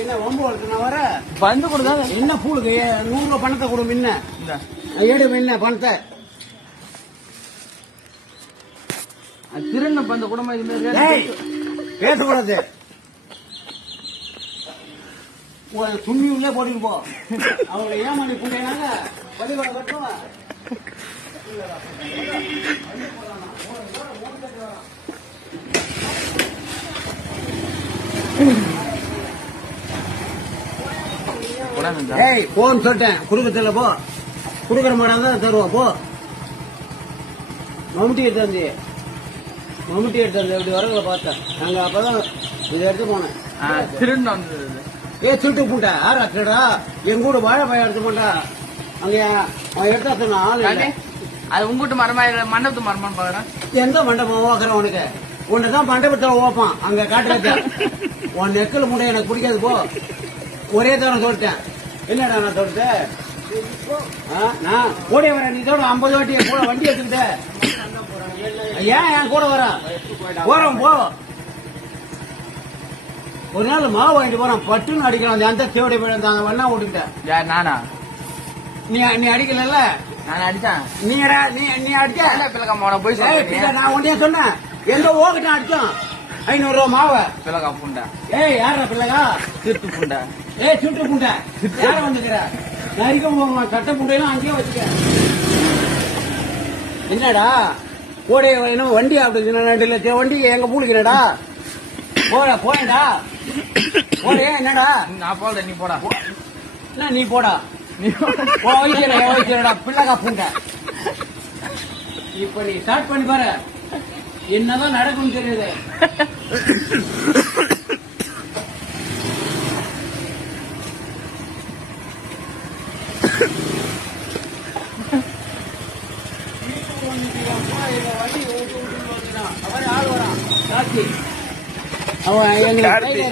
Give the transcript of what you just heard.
என்ன வம்பு வளர்த்து நான் வர வந்து கொடுத்தா என்ன பூலுக்கு 100 ரூபாய் பணத்தை கொடு முன்ன எடு முன்ன பணத்தை திருண்ண பந்த குடும்பம் இது பேசக்கூடாது துணி உள்ளே போட்டு போ அவங்க ஏமாடி கூட்டினாங்க பள்ளிக்கூட கட்டும் ஏய் போன்னு சொல்லிட்டேன் குடும்பத்துல போ குடுக்கற மாட்டாங்க தருவோம் போ மம்முட்டி எடுத்து இப்படி வரல பார்த்தேன் நாங்க அப்பதான் இதை எடுத்து போனேன் திருண்ண வந்தது திருட்டு பூண்டா யாரா திருடா எங்க கூட வாழைப்பழம் எடுத்து போண்டா அங்க அவன் எடுத்தா ஆள் அது உங்ககிட்ட மரமா மண்டபத்து மரமான்னு பாக்குறேன் எந்த மண்டபம் ஓக்குறேன் உனக்கு உன்னதான் மண்டபத்துல ஓப்பான் அங்க காட்டுறது உன் நெக்கல் முட்டை எனக்கு பிடிக்காது போ ஒரே தரம் சொல்லிட்டேன் என்னடா நான் சொல்லிட்டேன் நான் கூட வரேன் நீ தோட 50 வாட்டி கூட வண்டி எடுத்துக்கிட்ட ஏன் என் கூட வர போறோம் போ ஒரு நாள் மாவு வாங்கிட்டு போறான் பட்டுன்னு அடிக்கலாம் அந்த தேவடை போய் வண்ணா ஓட்டுக்கிட்ட நானா நீ அடிக்கல நான் அடிச்சேன் நீ அடிச்ச பிள்ளைக்கா போய் நான் ஒன்னே சொன்னேன் எந்த ஓகிட்ட அடிச்சோம் 500 ரூபா மாவ பிள்ளைக்கா புண்டா ஏய் யாரா பிள்ளைகா திருட்டு புண்டா சுட்டு புண்டை யார வந்துக்கிற நரிக்க போங்க கட்ட புண்டையெல்லாம் அங்கேயே வச்சுக்க என்னடா கோடை என்ன வண்டி அப்படி 2 லட்சம் வண்டி எங்க பூலிக்கிறடா போயடா போடே என்னடா நான் போட நீ போடா என்ன நீ போடா ஓய்க்கிறடா பிள்ளைகா பூண்டை இப்ப நீ ஸ்டார்ட் பண்ணி பாரு என்னதான் நடக்கும் தெரியுது அவன் எங்களுக்கு